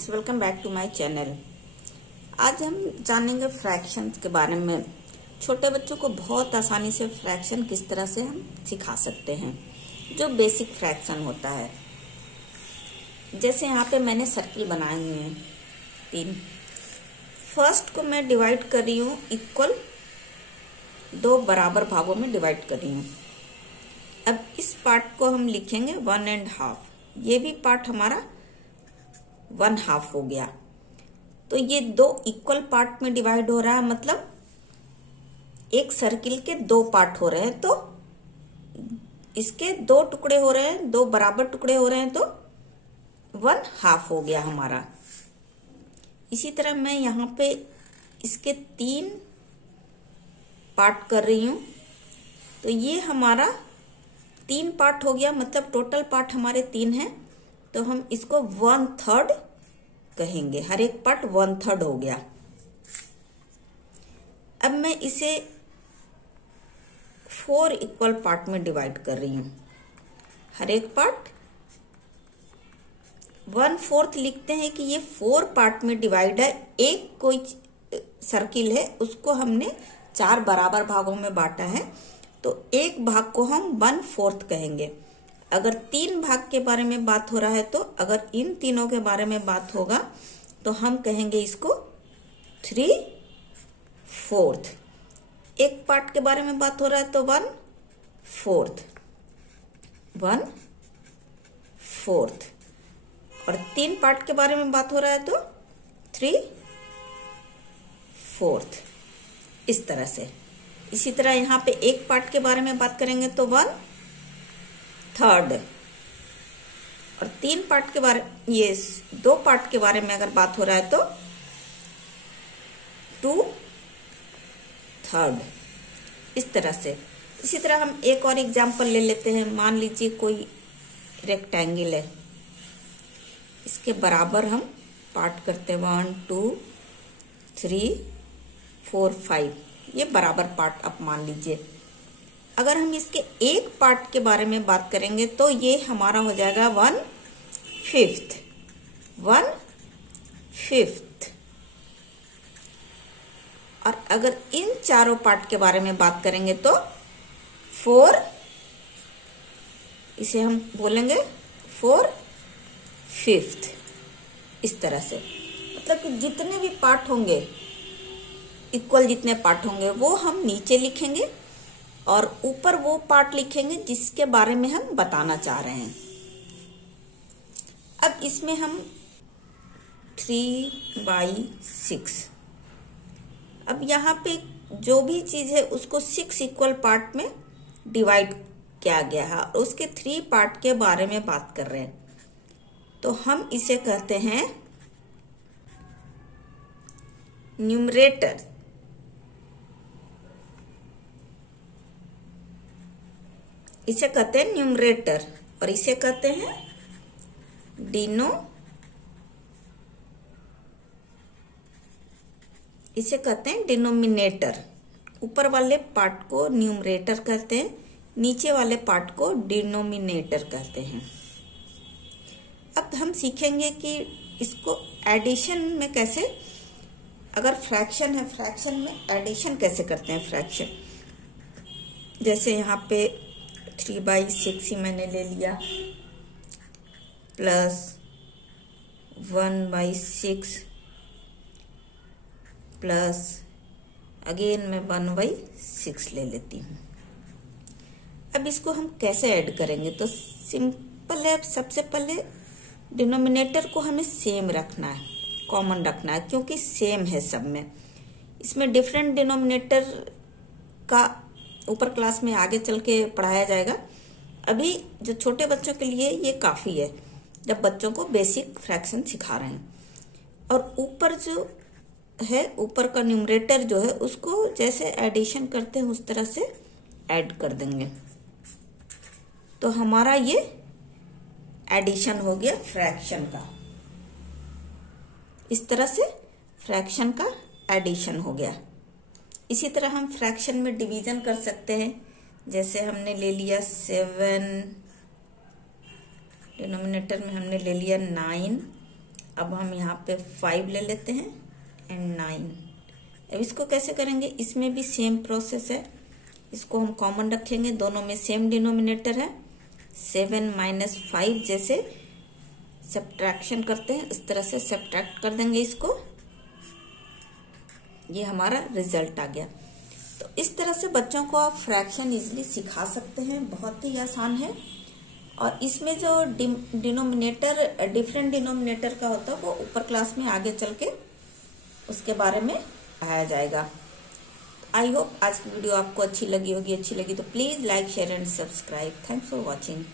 Friends, welcome back to my channel. आज हम जानेंगे फ्रैक्शंस के बारे में। छोटे बच्चों को बहुत आसानी से फ्रैक्शन किस तरह से हम सिखा सकते हैं, जो बेसिक फ्रैक्शन होता है। जैसे यहाँ पे मैंने सर्किल बनाए हुए हैं 3। फर्स्ट को मैं डिवाइड कर रही हूँ इक्वल 2 बराबर भागों में डिवाइड कर रही हूँ। अब इस पार्ट को हम लिखेंगे 1.5। ये भी पार्ट हमारा 1/2 हो गया। तो ये 2 इक्वल पार्ट में डिवाइड हो रहा है, मतलब एक सर्किल के 2 पार्ट हो रहे हैं, तो इसके 2 टुकड़े हो रहे हैं, 2 बराबर टुकड़े हो रहे हैं, तो 1/2 हो गया हमारा। इसी तरह मैं यहाँ पे इसके 3 पार्ट कर रही हूँ, तो ये हमारा 3 पार्ट हो गया, मतलब टोटल पार्ट हमारे 3 हैं, तो हम इसको 1/3 कहेंगे। हर एक पार्ट 1/3 हो गया। अब मैं इसे 4 इक्वल पार्ट में डिवाइड कर रही हूँ। हर एक पार्ट 1/4 लिखते हैं कि ये 4 पार्ट में डिवाइड है। एक कोई सर्किल है, उसको हमने 4 बराबर भागों में बांटा है, तो एक भाग को हम 1/4 कहेंगे। अगर 3 भाग के बारे में बात हो रहा है, तो अगर इन तीनों के बारे में बात होगा तो हम कहेंगे इसको 3/4। एक पार्ट के बारे में बात हो रहा है तो 1/4 और 3 पार्ट के बारे में बात हो रहा है तो 3/4। इस तरह से। इसी तरह यहाँ पे एक पार्ट के बारे में बात करेंगे तो 1/3 और 3 पार्ट के बारे, ये 2 पार्ट के बारे में अगर बात हो रहा है तो 2/3। इस तरह से। इसी तरह हम एक और एग्जांपल ले लेते हैं। मान लीजिए कोई रेक्टेंगल है, इसके बराबर हम पार्ट करते हैं 1 2 3 4 5। ये बराबर पार्ट आप मान लीजिए। अगर हम इसके एक पार्ट के बारे में बात करेंगे तो ये हमारा हो जाएगा 1/5। और अगर इन चारों पार्ट के बारे में बात करेंगे तो 4, इसे हम बोलेंगे 4/5। इस तरह से। मतलब कि जितने भी पार्ट होंगे, इक्वल जितने पार्ट होंगे, वो हम नीचे लिखेंगे और ऊपर वो पार्ट लिखेंगे जिसके बारे में हम बताना चाह रहे हैं। अब इसमें हम 3/6। अब यहाँ पे जो भी चीज है उसको 6 इक्वल पार्ट में डिवाइड किया गया है और उसके 3 पार्ट के बारे में बात कर रहे हैं, तो हम इसे कहते हैं न्यूमरेटर। इसे कहते हैं न्यूमरेटर और इसे कहते हैं इसे कहते हैं डिनोमिनेटर। ऊपर वाले पार्ट को न्यूमरेटर कहते हैं, नीचे वाले पार्ट को डिनोमिनेटर कहते हैं। अब हम सीखेंगे कि इसको एडिशन में कैसे, अगर फ्रैक्शन है, फ्रैक्शन में एडिशन कैसे करते हैं फ्रैक्शन। जैसे यहाँ पे 3/6 ही मैंने ले लिया, प्लस 1/6 प्लस अगेन मैं 1/6 ले लेती हूँ। अब इसको हम कैसे ऐड करेंगे, तो सिंपल है। सबसे पहले डिनोमिनेटर को हमें सेम रखना है, कॉमन रखना है, क्योंकि सेम है सब में। इसमें डिफरेंट डिनोमिनेटर का ऊपर क्लास में आगे चल के पढ़ाया जाएगा। अभी जो छोटे बच्चों के लिए ये काफी है, जब बच्चों को बेसिक फ्रैक्शन सिखा रहे हैं। और ऊपर जो है, ऊपर का न्यूमरेटर जो है, उसको जैसे एडिशन करते हैं उस तरह से ऐड कर देंगे, तो हमारा ये एडिशन हो गया फ्रैक्शन का। इस तरह से फ्रैक्शन का एडिशन हो गया। इसी तरह हम फ्रैक्शन में डिवीजन कर सकते हैं। जैसे हमने ले लिया 7, डिनोमिनेटर में हमने ले लिया 9 अब हम यहाँ पे 5 ले लेते हैं एंड 9। अब इसको कैसे करेंगे, इसमें भी सेम प्रोसेस है। इसको हम कॉमन रखेंगे, दोनों में सेम डिनोमिनेटर है। 7 - 5 जैसे सब्ट्रैक्शन करते हैं इस तरह से सब्ट्रैक्ट कर देंगे इसको। ये हमारा रिजल्ट आ गया। तो इस तरह से बच्चों को आप फ्रैक्शन इजीली सिखा सकते हैं, बहुत ही आसान है। और इसमें जो डिनोमिनेटर डिफरेंट डिनोमिनेटर का होता है वो ऊपर क्लास में आगे चल के उसके बारे में पढ़ाया जाएगा। आई होप आज की वीडियो आपको अच्छी लगी होगी। अच्छी लगी तो please like share and subscribe. Thanks for watching.